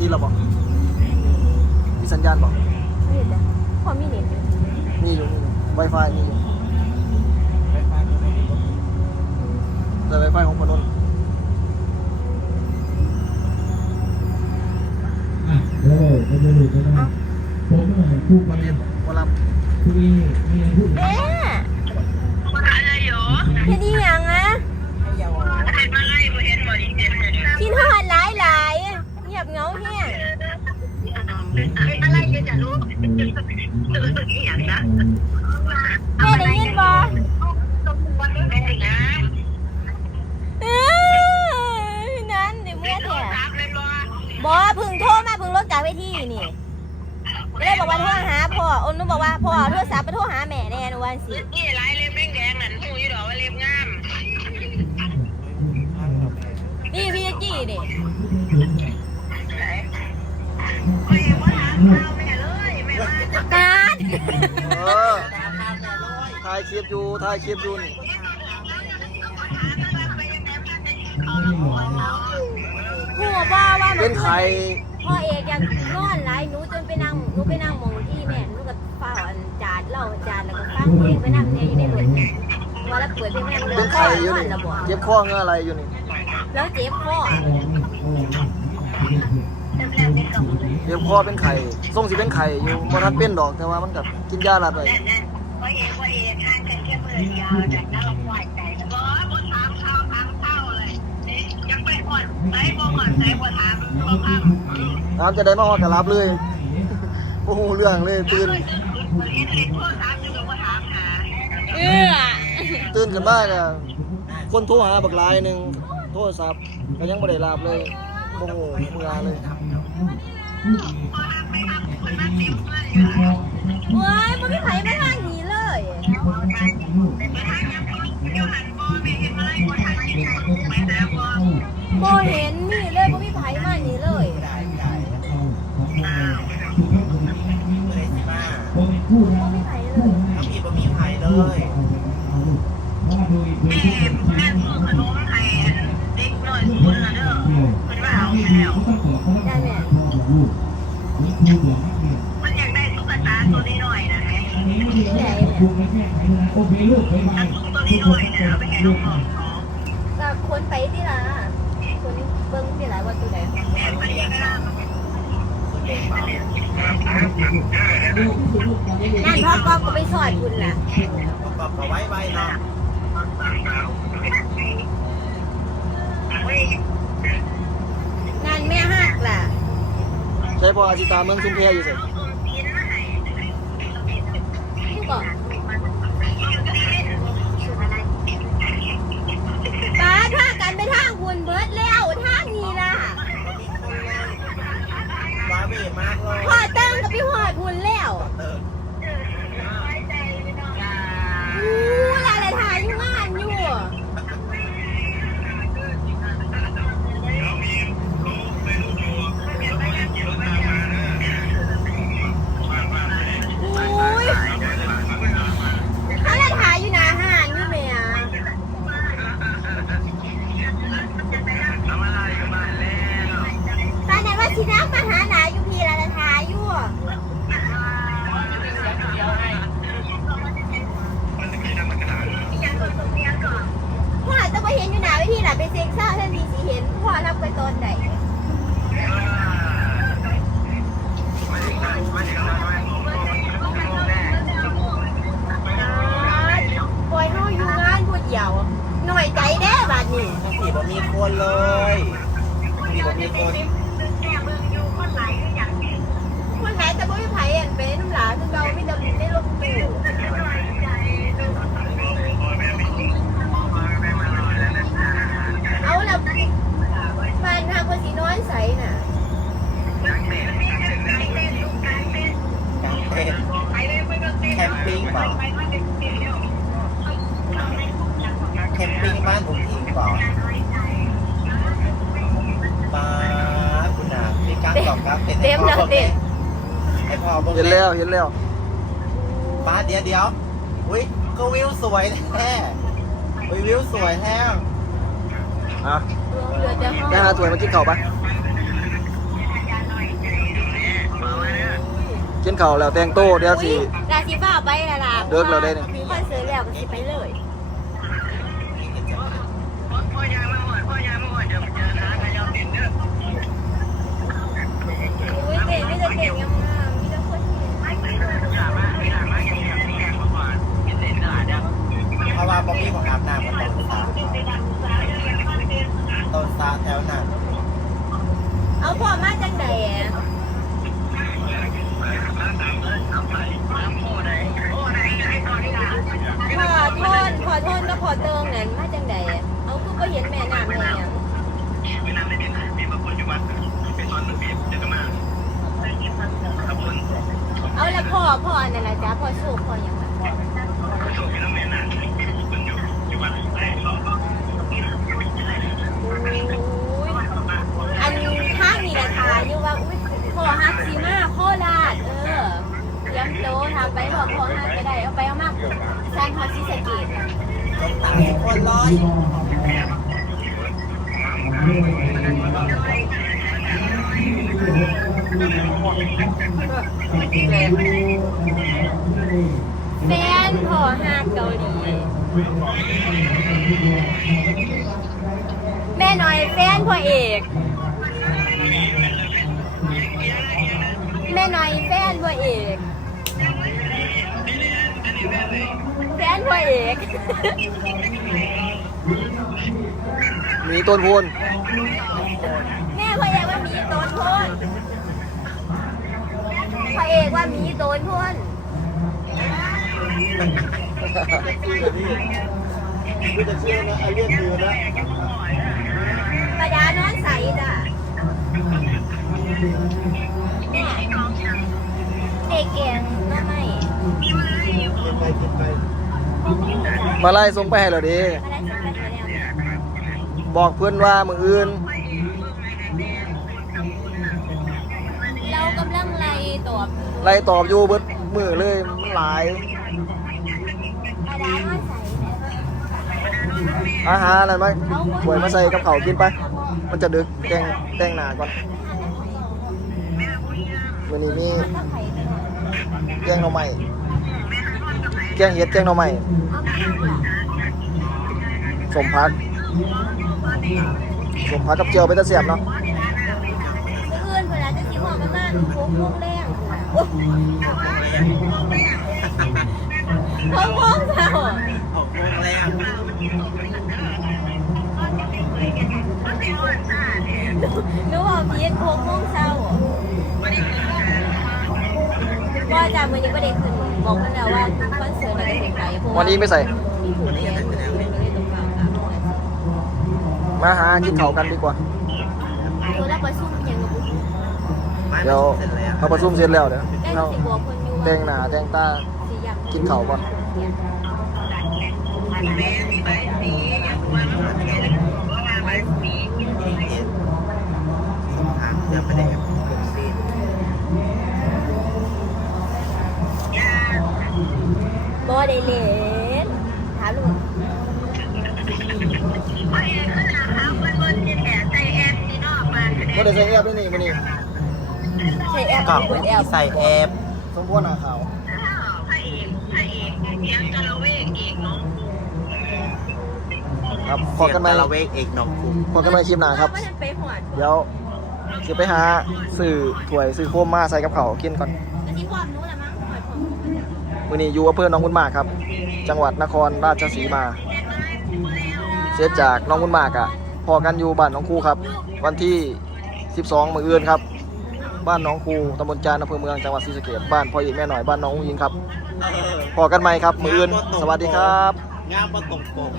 ที่เราบอกมีสัญญาณบอกไม่เห็นเลยพอมีเน็ตอยู่มีอยู่มีอยู่ Wi-Fi มีอยู่แต่ Wi-Fi ของพนนท์อะเดี๋ยวเราจะดูกันนะผมเอ่อผู้ไปเรียนวอลลัมคุยมีอะไรพูดแม่เฮ็ดอีหยังอะกินหอดหลายหลายๆเงียบเหงาแห้ง แม่ได้ยินบ่เอ้ยนั้นเดี๋ยวเมื่อแท้บ่เพึ่งโทรมาเพึ่งลงจากเวทีนี่ก็เลยบอกว่าโทรหาพ่อโอ้หนูบอกว่าพ่อเอาโทรศัพท์ไปโทรหาแม่แน่หนูว่าสินี่หลายเล็บแดงๆนั่นหูอยู่ดอกว่าเล็บงามนี่พี่จี้นี่ เออถ่ายคลิปอยู่ถ่ายคลิปอยู่นี่หัวบ่ว่ามัเป็นไข่พ่อเอกยังนอนหลายหนูจนไปนั่งหนูไปนั่งหมองที่แม่หนูก็เฝ้าอันจานเหล่าจานแล้วก็ฟังเพลงไปนั่งเนี่ยอยู่ในรถเนี่ยว่าแล้วเปิดเพลงแม่หนูเป็นก็ไข่อยู่นอนนี่แล้วบ่เจ็บคอเงื้ออะไรอยู่นี่แล้วเจ็บคอ เจ็บคอเป็นไข่ส่งสิเป็นไข่อยู่บ่ทันเป็นดอกแต่ว่ามันกับกินยาลัดไว้ว่าเอกว่าเอกห่างกันแค่มือยาวจากนั้นเราปล่อยใจบ่บ่ถามข้าวถามข้าวเลยนี่ยังไปหอดไปบ่หอดใจบ่ถามบ่ถามน้ำจะได้มาฮอดกับรับเลยโอ้โหเรื่องเลยตื่นเห็นเห็นโทรศัพท์อยู่กับบ่ถามหาเอื้อตื่นขึ้นมาก็คนโทรหาบักหลายหนึงโทรศัพท์ก็ยังบ่ได้รับเลยโอ้โหเมื่อเลย เว้ยมันไม่ไผไม่ทางหนี้เลยบ่เห็นมีเลยบ่มีไผ่มานี่เลยโบไมีไผเลยมีบะหมี่ไข่เลย มันอยากได้ตุ๊กตาตัวนี้หน่อยนะแม่อันนี้ไม่ได้ปรุงและแก้ไขนะโอเคลูกไปไปถ้าตุ๊กตัวนี้หน่อยนะเอาไปให้น้องๆเขาก็คนไปที่ล่ะคนเบิ่งที่หลายว่าตัวใดแม่ไปเรียนนั่นพ่อก็ก็ไปสอนคุณล่ะกอบกับไว้ไว้เนาะ นั่นแม่ฮักล่ะ ใช่พออาชิตาเมืองชุมแพอยู่สิ ที่บอกป้าพากันไปทางคุณเบิร์ดแล้วทางนี้ล่ะ บาเบ้มากเลย พ่อตั้งกับพี่หอดคุณแล้ว เออ อู้หลายหลายทายอยู่งานอยู่อุ้ยอะไรทายอยู่หนาห้านอยู่แม่ตอนนั้นว่าสิน้ำมาหาหนาอยู่พี่ละละทายอยู่ พ่อจะไปเห็นอยู่หนาวิธีหนาไปเซ็กซ่าท่านดีสิเห็นพ่อรับไปตอนไหนปล่อยน้อยอยู่งานพูดเดียวหน่อยใจแด้บาดนี้ ทั้งสี่บะหมี่ คนเลยสี่บะหมี่คนคนไหนจะบ่มีไผอันเป็นน้ำหลาคือเราไม่ต้องได้ลงตู่เอาละบ้านทางคนสีน้อยใสน่ะ กางเต็นท์แคมปิ้งเปล่าแคมปิ้งบ้านผมที่เปล่าป้าคุณอามีกางสองกาง เต็นท์เต็มแล้วเต็มให้พ่อเบิ่งเห็นแล้วเห็นแล้วป้าเดี๋ยวเดี๋ยวอุ้ยก็วิวสวยแท้อุ้ยวิวสวยแท้อะเหลือแต่ห้องได้หาถ้วยมากินข้าวปะกินข้าวแล้วแต่งโตวเดี๋ยวสิอุ๊ยราศีฟ้าไปและล่ะเลิกแล้วได้นี่มีคอนเสิร์ตแล้วก็สิไปเลย พ่อยายมาหมดพ่อยายมาหมดเดี๋ยวเจอนะนายยอมติดเด้อ อุ้ยเก่งไม่จะเก่งงามๆมีแต่คนเก่ง อย่ามาอย่ามาอย่างเงี้ยพี่แกมาก่อนกินเสร็จตลาดเด้อ เพราะว่าป๊อปปี้ของอาบน้ำกับต้นซาต้นซาแถวนั้น เอาพ่อมาจังไดอะ โอ้ไหนโอ้ไหนให้ตอนนี้ล่ะ พ่อทนพ่อทนกับพ่อเติงนั่นมาจังไดอะเอาคือบ่เห็นแม่น้ำแม่หยัง เวลาไม่ได้มีบางคนอยู่วัดไปสอนมันเปียกเดี๋ยวก็มาขอบคุณ เอาละพ่อพ่ออัน นั่นล่ะจ้ะพ่อโชคพ่อหยังล่ะโชคดีนะแม่นะมันอยู่อยู่วัดไอ้เราก็อันทางนี่ล่ะคะอยู่ว่าอุ้ยพ่อฮักสิมาโคราชเออเตรียมโตทำไปบอกพ่อฮักก็ได้เอาไปเอามาสร้างฮอดศรีสเกต้นตาทุกคนร้อย แฟนพ่อฮักเกาหลี แม่หน่อยแฟนพ่อเอก แม่หน่อยแฟนพ่อเอก แฟนพ่อเอกมีต้นพูนแม่พ่อเอกว่ามีโตนพ่น พ่อเอกว่ามีโตนพ่นคือจะเชื่อนะไอเรียกคือนะประดานอนใสจ้ะแม่เด็กเก่งน้าไม่มาไล่ส่งไปให้เราดีมาได้สักกันแล้วบอกเพื่อนว่ามืออื่น เรากำลังไล่ตอบ ไล่ตอบอยู่เบิดมือเลยมันหลายประดานอนใสเนี่ยอาหารนั่นมหวยมาใส่กับเขาวกินไป มันจะดึกแต่งแต่งหนาก่อนวันนี้มีก็ไข่ไปหน่อยแกงหน่อไม้แกงเห็ดแกงหน่อไม้เอาไปดีกว่สมพักสมพักกับเจียวไปตะเสียบเนาะเมื่อคืนเวลาจะกินหอมประมาณหกโมงแรง โอ้หกโมงเช้าออกโมงแรงหนูบอกพีทหกโมงเช้าก็จะมันยังไม่ได้ขึ้นบอกกันแล้วว่าคอนเสิร์ตอะไรก็ถึงไปเพราะวันนี้ไม่ใส่มีผู้เรียนก็เลยต้องฟังค่ะมาหากินเขากันดีกว่าเดี๋ยว เขาประชุมเสร็จแล้วเดี๋ยวได้เราสิบกว่าคนอยู่แต่งหน้าแต่งตาสิอยากกินข้าวก่อนเดี๋ยวไปแดกผมซีนบ่ได้เล่นถามลูกก็ได้ใส่แอบด้วยนี่มันนี่ ใส่แอปกล่องเปิดแอปใส่แอปสมพวหน้าขาวครับพอกันไหมเสียงตะละเวกเอกนกคุ้มพอกันไหมคลิปหน้าครับ ไม่ทันไปหอดเดี๋ยวสิไปหาสื่อถ้วยสื่อโคมมาใส่กับเขาวกินก่อนก็ที่ความรู้แหละมั้งหอดผมมือนี้อยู่อำเภอหนองบุญมากครับ จังหวัดนครราชสีมา เสร็จจากหน้องบุญมากอะพอกันอยู่บ้านหน้องคูครับ วันที่ 12 มืออื่นครับ บ้านหน้องคูตำบลจานอำเภอเมืองจังหวัดศรีสะเกษบ้านพ่อเอกแม่หน่อยบ้านน้องอุ้งยิงครับพอกันไหมครับมืออื่นสวัสดีครับ งามประตกปก